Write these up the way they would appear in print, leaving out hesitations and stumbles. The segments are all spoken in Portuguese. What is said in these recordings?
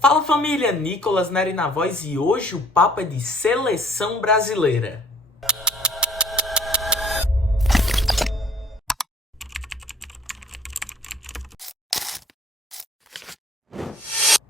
Fala família, Nicolas Neri na voz e hoje o papo é de seleção brasileira.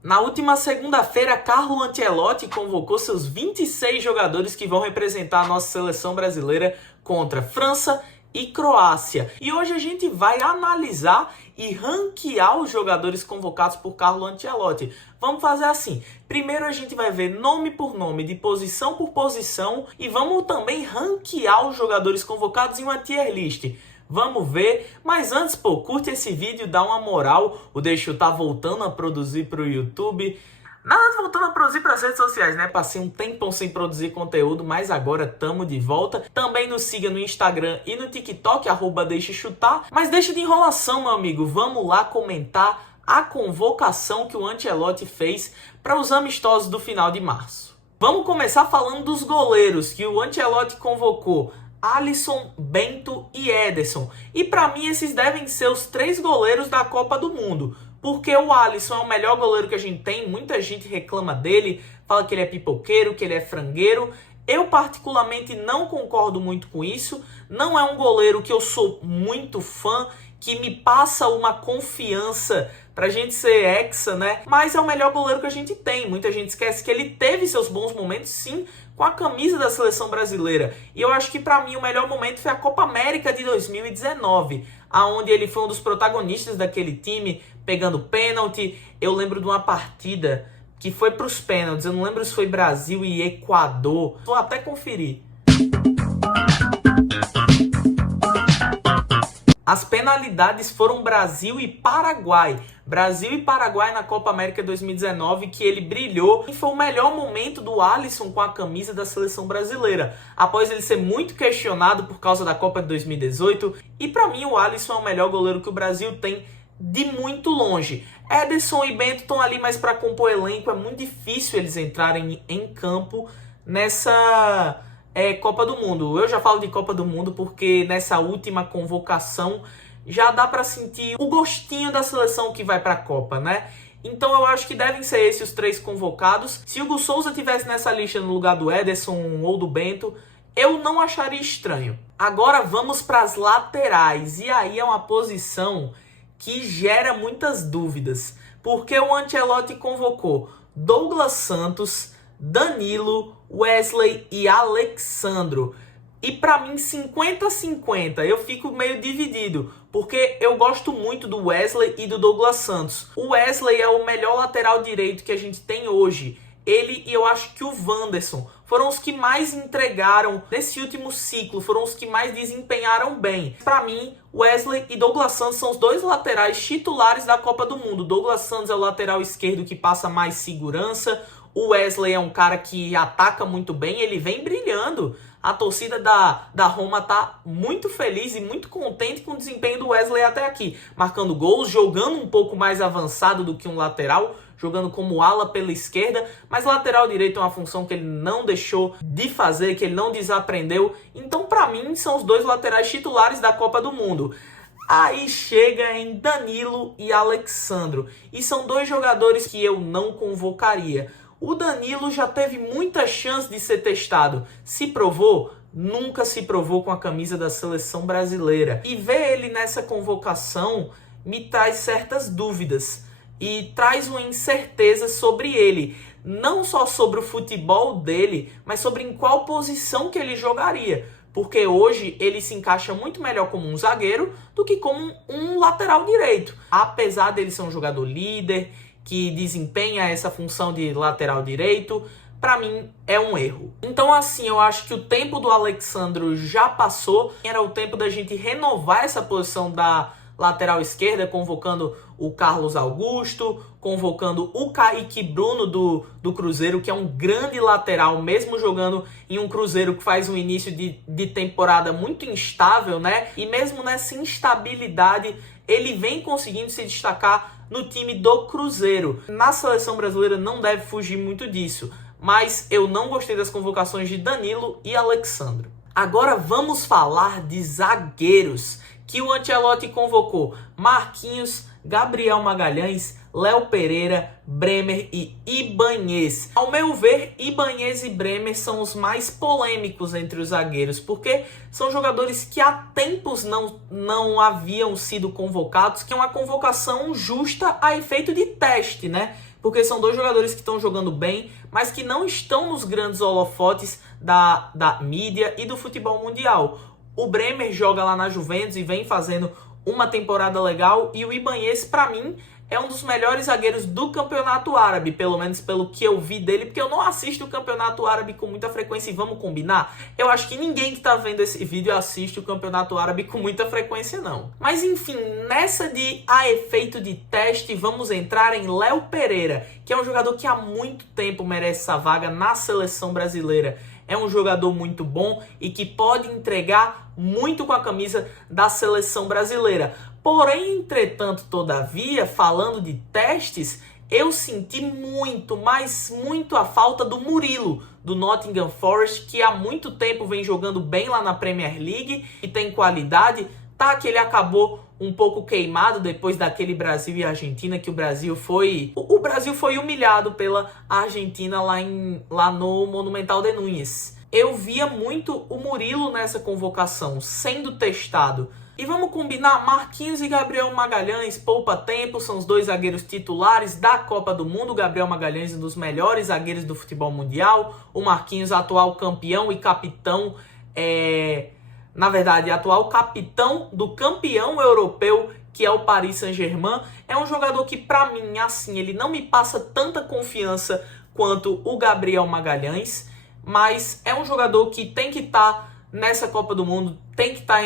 Na última segunda-feira, Carlo Ancelotti convocou seus 26 jogadores que vão representar a nossa seleção brasileira contra França e Croácia. E hoje a gente vai analisar e ranquear os jogadores convocados por Carlo Ancelotti. Vamos fazer assim. Primeiro a gente vai ver nome por nome, de posição por posição, e vamos também ranquear os jogadores convocados em uma tier list. Vamos ver, mas antes, curte esse vídeo, dá uma moral. O Deixo tá voltando a produzir pro YouTube. Nada voltando a produzir para as redes sociais, né? Passei um tempão sem produzir conteúdo, mas agora tamo de volta. Também nos siga no Instagram e no TikTok, @deixechutar. Mas deixa de enrolação, meu amigo. Vamos lá comentar a convocação que o Ancelotti fez para os amistosos do final de março. Vamos começar falando dos goleiros que o Ancelotti convocou. Alisson, Bento e Ederson. E para mim esses devem ser os 3 goleiros da Copa do Mundo. Porque o Alisson é o melhor goleiro que a gente tem, muita gente reclama dele, fala que ele é pipoqueiro, que ele é frangueiro. Eu particularmente não concordo muito com isso, não é um goleiro que eu sou muito fã, que me passa uma confiança pra gente ser hexa, né? Mas é o melhor goleiro que a gente tem. Muita gente esquece que ele teve seus bons momentos, sim, com a camisa da seleção brasileira. E eu acho que pra mim o melhor momento foi a Copa América de 2019, aonde ele foi um dos protagonistas daquele time, pegando pênalti. Eu lembro de uma partida que foi pros pênaltis, eu não lembro se foi Brasil e Equador. Vou até conferir. As penalidades foram Brasil e Paraguai. Brasil e Paraguai na Copa América 2019, que ele brilhou. E foi o melhor momento do Alisson com a camisa da seleção brasileira. Após ele ser muito questionado por causa da Copa de 2018. E para mim o Alisson é o melhor goleiro que o Brasil tem de muito longe. Ederson e Bento estão ali mais para compor elenco. É muito difícil eles entrarem em campo nessa Copa do Mundo. Eu já falo de Copa do Mundo porque nessa última convocação já dá para sentir o gostinho da seleção que vai para a Copa, né? Então eu acho que devem ser esses os 3 convocados. Se o Hugo Souza tivesse nessa lista no lugar do Ederson ou do Bento, eu não acharia estranho. Agora vamos para as laterais. E aí é uma posição que gera muitas dúvidas. Porque o Ancelotti convocou Douglas Santos, Danilo, Wesley e Alexandro. E pra mim 50-50, eu fico meio dividido, porque eu gosto muito do Wesley e do Douglas Santos. O Wesley é o melhor lateral direito que a gente tem hoje. Ele e eu acho que o Wanderson foram os que mais entregaram nesse último ciclo, foram os que mais desempenharam bem. Para mim, Wesley e Douglas Santos são os 2 laterais titulares da Copa do Mundo. Douglas Santos é o lateral esquerdo que passa mais segurança. O Wesley é um cara que ataca muito bem, ele vem brilhando. A torcida da Roma tá muito feliz e muito contente com o desempenho do Wesley até aqui. Marcando gols, jogando um pouco mais avançado do que um lateral, jogando como ala pela esquerda, mas lateral direito é uma função que ele não deixou de fazer, que ele não desaprendeu. Então, para mim, são os 2 laterais titulares da Copa do Mundo. Aí chega em Danilo e Alexandro. E são 2 jogadores que eu não convocaria. O Danilo já teve muita chance de ser testado. Se provou? Nunca se provou com a camisa da seleção brasileira. E ver ele nessa convocação me traz certas dúvidas. E traz uma incerteza sobre ele. Não só sobre o futebol dele, mas sobre em qual posição que ele jogaria. Porque hoje ele se encaixa muito melhor como um zagueiro do que como um lateral direito. Apesar dele ser um jogador líder, que desempenha essa função de lateral direito, para mim é um erro. Então assim, eu acho que o tempo do Alexandro já passou. Era o tempo da gente renovar essa posição da lateral esquerda, convocando o Carlos Augusto, convocando o Kaique Bruno do Cruzeiro, que é um grande lateral, mesmo jogando em um Cruzeiro que faz um início de temporada muito instável, né? E mesmo nessa instabilidade, ele vem conseguindo se destacar no time do Cruzeiro. Na seleção brasileira não deve fugir muito disso, mas eu não gostei das convocações de Danilo e Alexandro. Agora vamos falar de zagueiros, que o Ancelotti convocou Marquinhos, Gabriel Magalhães, Léo Pereira, Bremer e Ibanez. Ao meu ver, Ibanez e Bremer são os mais polêmicos entre os zagueiros, porque são jogadores que há tempos não haviam sido convocados, que é uma convocação justa a efeito de teste, né? Porque são dois jogadores que estão jogando bem, mas que não estão nos grandes holofotes da mídia e do futebol mundial. O Bremer joga lá na Juventus e vem fazendo uma temporada legal, e o Ibanez, para mim, é um dos melhores zagueiros do campeonato árabe, pelo menos pelo que eu vi dele, porque eu não assisto o campeonato árabe com muita frequência, e vamos combinar, eu acho que ninguém que tá vendo esse vídeo assiste o campeonato árabe com muita frequência, não. Mas enfim, nessa de a efeito de teste, vamos entrar em Léo Pereira, que é um jogador que há muito tempo merece essa vaga na seleção brasileira. É um jogador muito bom e que pode entregar muito com a camisa da seleção brasileira. Porém, entretanto, todavia, falando de testes, eu senti muito, mas muito a falta do Murilo, do Nottingham Forest, que há muito tempo vem jogando bem lá na Premier League e tem qualidade. Tá que ele acabou um pouco queimado depois daquele Brasil e Argentina, que o Brasil foi humilhado pela Argentina lá no Monumental de Núñez. Eu via muito o Murilo nessa convocação, sendo testado. E vamos combinar, Marquinhos e Gabriel Magalhães, poupa tempo, são os dois zagueiros titulares da Copa do Mundo. Gabriel Magalhães, um dos melhores zagueiros do futebol mundial. O Marquinhos, atual campeão e capitão, na verdade, atual capitão do campeão europeu, que é o Paris Saint-Germain. É um jogador que, pra mim, assim, ele não me passa tanta confiança quanto o Gabriel Magalhães, mas é um jogador que tem que estar nessa Copa do Mundo, tem que estar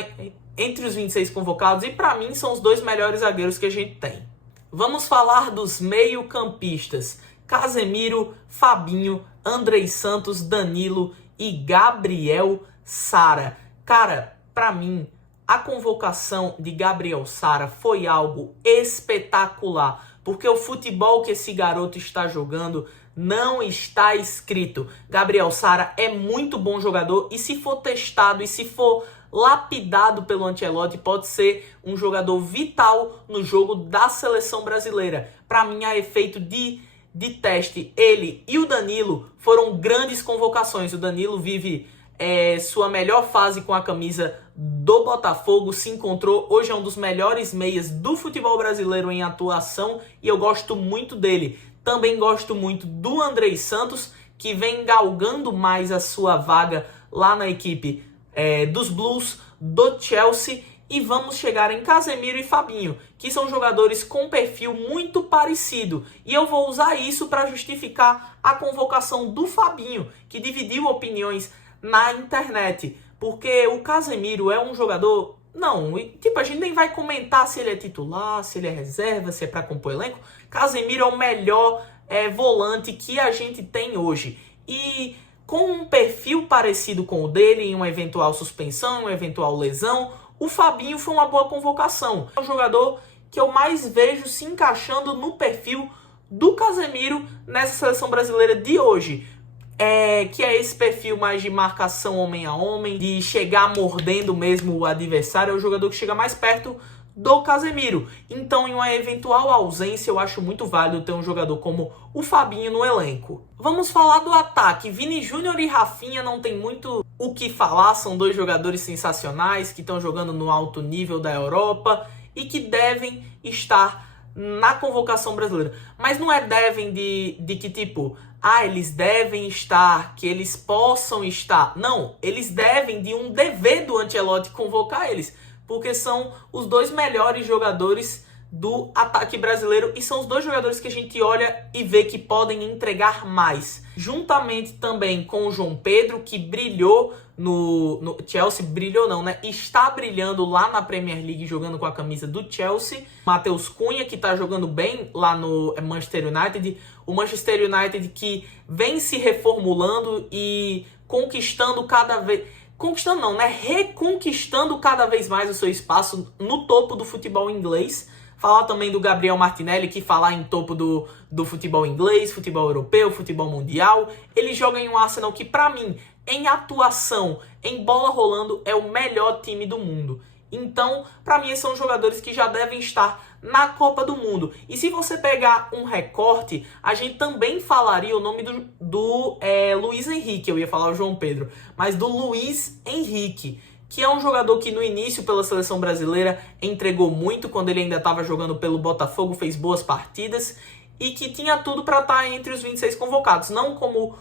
entre os 26 convocados, e pra mim são os dois melhores zagueiros que a gente tem. Vamos falar dos meio-campistas: Casemiro, Fabinho, Andrei Santos, Danilo e Gabriel Sara. Cara, pra mim, a convocação de Gabriel Sara foi algo espetacular, porque o futebol que esse garoto está jogando não está escrito. Gabriel Sara é muito bom jogador, e se for testado e se for lapidado pelo Ancelotti, pode ser um jogador vital no jogo da seleção brasileira. Para mim, a efeito de teste, ele e o Danilo foram grandes convocações. O Danilo vive sua melhor fase com a camisa do Botafogo, se encontrou, hoje é um dos melhores meias do futebol brasileiro em atuação, e eu gosto muito dele. Também gosto muito do Andrei Santos, que vem galgando mais a sua vaga lá na equipe dos Blues, do Chelsea. E vamos chegar em Casemiro e Fabinho, que são jogadores com perfil muito parecido. E eu vou usar isso para justificar a convocação do Fabinho, que dividiu opiniões na internet. Porque o Casemiro é um jogador... Não, tipo, a gente nem vai comentar se ele é titular, se ele é reserva, se é para compor elenco. Casemiro é o melhor volante que a gente tem hoje. E com um perfil parecido com o dele, em uma eventual suspensão, uma eventual lesão, o Fabinho foi uma boa convocação. É o jogador que eu mais vejo se encaixando no perfil do Casemiro nessa seleção brasileira de hoje. Que é esse perfil mais de marcação homem a homem, de chegar mordendo mesmo o adversário. É o jogador que chega mais perto do Casemiro. Então, em uma eventual ausência, eu acho muito válido ter um jogador como o Fabinho no elenco. Vamos falar do ataque. Vini Júnior e Rafinha não tem muito o que falar, são dois jogadores sensacionais que estão jogando no alto nível da Europa e que devem estar na convocação brasileira. Mas não é devem de que tipo... eles devem estar, que eles possam estar. Não, eles devem de um dever do Ancelotti convocar eles, porque são os dois melhores jogadores do ataque brasileiro e são os dois jogadores que a gente olha e vê que podem entregar mais. Juntamente também com o João Pedro, que brilhou no Chelsea, brilhou não, né? Está brilhando lá na Premier League jogando com a camisa do Chelsea. Matheus Cunha, que está jogando bem lá no Manchester United. O Manchester United que vem se reformulando e conquistando cada vez... Conquistando não, né? Reconquistando cada vez mais o seu espaço no topo do futebol inglês. Falar também do Gabriel Martinelli, que falar em topo do futebol inglês, futebol europeu, futebol mundial. Ele joga em um Arsenal que, pra mim, em atuação, em bola rolando, é o melhor time do mundo. Então, pra mim, esses são jogadores que já devem estar na Copa do Mundo. E se você pegar um recorte, a gente também falaria o nome do Luiz Henrique, eu ia falar o João Pedro, mas do Luiz Henrique, que é um jogador que no início pela seleção brasileira entregou muito, quando ele ainda estava jogando pelo Botafogo, fez boas partidas, e que tinha tudo para estar entre os 26 convocados, não como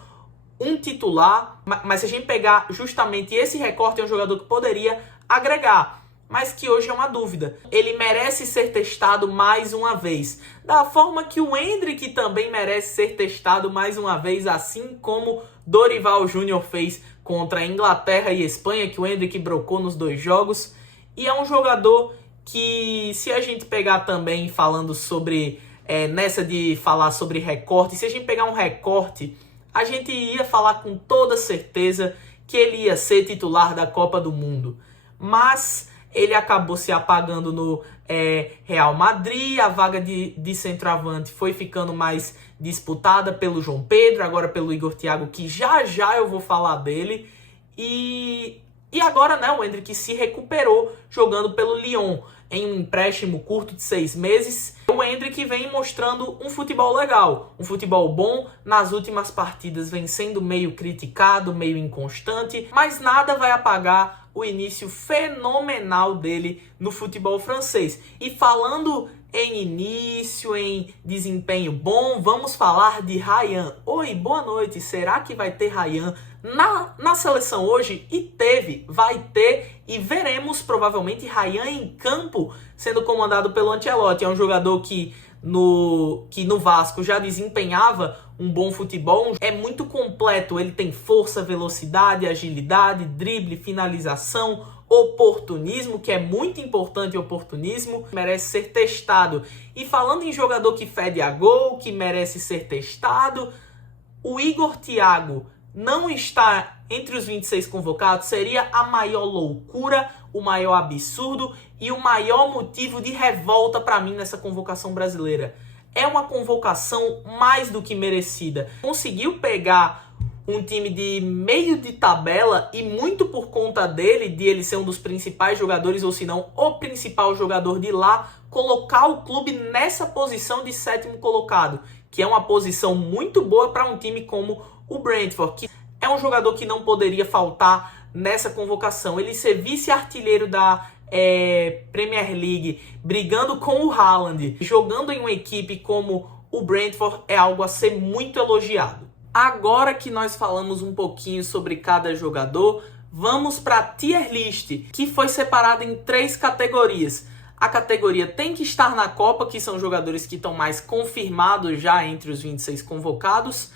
um titular, mas se a gente pegar justamente esse recorte, é um jogador que poderia agregar, mas que hoje é uma dúvida. Ele merece ser testado mais uma vez, da forma que o Endrick também merece ser testado mais uma vez, assim como Dorival Júnior fez contra a Inglaterra e Espanha, que o Endrick brocou nos 2 jogos. E é um jogador que, se a gente pegar também falando sobre, nessa de falar sobre recorte, se a gente pegar um recorte, a gente ia falar com toda certeza que ele ia ser titular da Copa do Mundo. Mas ele acabou se apagando no Real Madrid, a vaga de centroavante foi ficando mais disputada pelo João Pedro, agora pelo Igor Thiago, que já já eu vou falar dele. E agora, né, o Endrick se recuperou jogando pelo Lyon em um empréstimo curto de 6 meses. O Endrick vem mostrando um futebol legal, um futebol bom. Nas últimas partidas vem sendo meio criticado, meio inconstante, mas nada vai apagar o início fenomenal dele no futebol francês. E falando em início, em desempenho bom, vamos falar de Ryan. Oi, boa noite. Será que vai ter Ryan na seleção hoje? E vai ter, e veremos provavelmente Ryan em campo sendo comandado pelo Ancelotti. É um jogador que no Vasco já desempenhava um bom futebol, é muito completo, ele tem força, velocidade, agilidade, drible, finalização, oportunismo, que é muito importante, oportunismo, merece ser testado. E falando em jogador que fede a gol, que merece ser testado, o Igor Thiago não está entre os 26 convocados seria a maior loucura, o maior absurdo e o maior motivo de revolta para mim nessa convocação brasileira. É uma convocação mais do que merecida. Conseguiu pegar um time de meio de tabela e muito por conta dele, de ele ser um dos principais jogadores, ou se não o principal jogador de lá, colocar o clube nessa posição de 7º colocado, que é uma posição muito boa para um time como o Brentford, que é um jogador que não poderia faltar nessa convocação. Ele ser vice-artilheiro da Premier League, brigando com o Haaland, jogando em uma equipe como o Brentford, é algo a ser muito elogiado. Agora que nós falamos um pouquinho sobre cada jogador, vamos para a tier list, que foi separada em 3 categorias. A categoria tem que estar na Copa, que são jogadores que estão mais confirmados já entre os 26 convocados.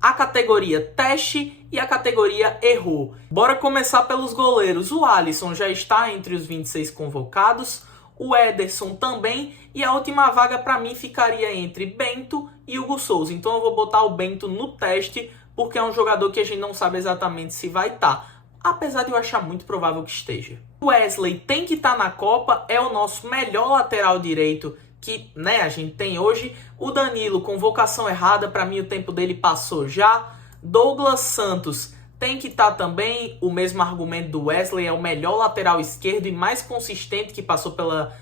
A categoria teste e a categoria errou. Bora começar pelos goleiros. O Alisson já está entre os 26 convocados, o Ederson também, e a última vaga para mim ficaria entre Bento e Hugo Souza. Então eu vou botar o Bento no teste, porque é um jogador que a gente não sabe exatamente se vai estar, apesar de eu achar muito provável que esteja. O Wesley tem que estar na Copa, é o nosso melhor lateral direito que, né, a gente tem hoje. O Danilo, convocação errada, para mim o tempo dele passou já. Douglas Santos tem que estar também, o mesmo argumento do Wesley, é o melhor lateral esquerdo e mais consistente que passou pela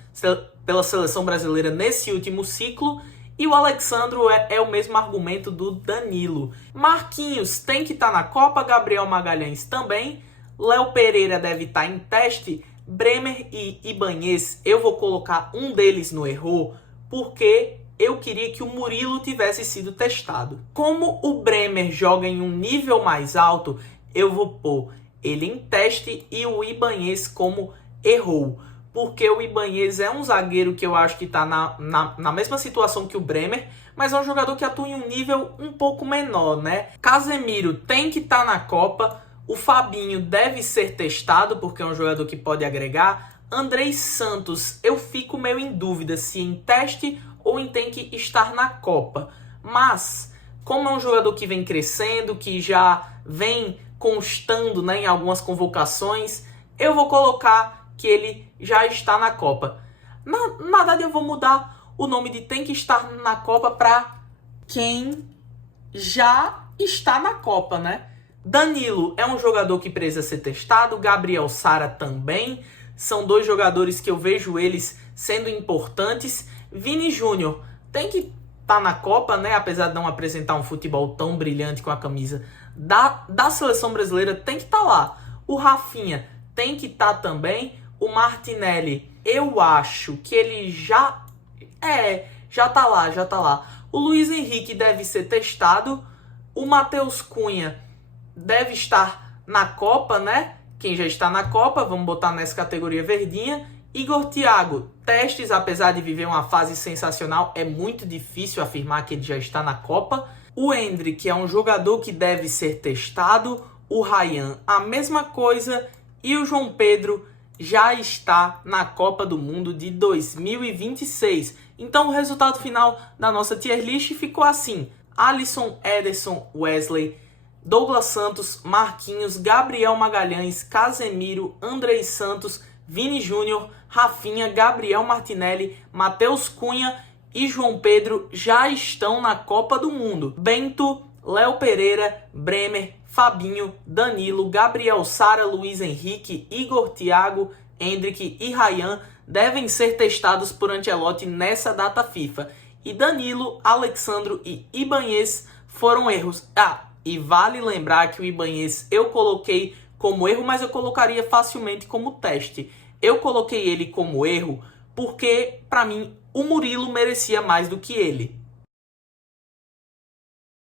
seleção brasileira nesse último ciclo. E o Alexandro é o mesmo argumento do Danilo. Marquinhos tem que estar na Copa, Gabriel Magalhães também. Léo Pereira deve estar em teste. Bremer e Ibanez, eu vou colocar um deles no erro, porque eu queria que o Murilo tivesse sido testado. Como o Bremer joga em um nível mais alto, eu vou pôr ele em teste e o Ibanez como errou. Porque o Ibanez é um zagueiro que eu acho que está na mesma situação que o Bremer, mas é um jogador que atua em um nível um pouco menor, né? Casemiro tem que estar na Copa. O Fabinho deve ser testado, porque é um jogador que pode agregar. Andrei Santos, eu fico meio em dúvida se em teste ou em tem que estar na Copa. Mas, como é um jogador que vem crescendo, que já vem constando, né, em algumas convocações, eu vou colocar que ele já está na Copa. Na verdade, eu vou mudar o nome de tem que estar na Copa para quem já está na Copa, né? Danilo é um jogador que precisa ser testado, Gabriel Sara também, são 2 jogadores que eu vejo eles sendo importantes. Vini Júnior tem que estar na Copa, né? Apesar de não apresentar um futebol tão brilhante com a camisa da seleção brasileira, tem que estar lá. O Rafinha tem que estar também. O Martinelli, eu acho que ele já tá lá. O Luiz Henrique deve ser testado. O Matheus Cunha deve estar na Copa, né? Quem já está na Copa, vamos botar nessa categoria verdinha. Igor Thiago, testes, apesar de viver uma fase sensacional, é muito difícil afirmar que ele já está na Copa. O Endrick é um jogador que deve ser testado. O Ryan, a mesma coisa. E o João Pedro já está na Copa do Mundo de 2026. Então o resultado final da nossa tier list ficou assim: Alisson, Ederson, Wesley, Douglas Santos, Marquinhos, Gabriel Magalhães, Casemiro, Andrei Santos, Vini Júnior, Rafinha, Gabriel Martinelli, Matheus Cunha e João Pedro já estão na Copa do Mundo. Bento, Léo Pereira, Bremer, Fabinho, Danilo, Gabriel Sara, Luiz Henrique, Igor Thiago, Endrick e Ryan devem ser testados por Ancelotti nessa data FIFA. E Danilo, Alexandro e Ibanez foram erros. E vale lembrar que o Ibanez eu coloquei como erro, mas eu colocaria facilmente como teste. Eu coloquei ele como erro porque, para mim, o Murilo merecia mais do que ele.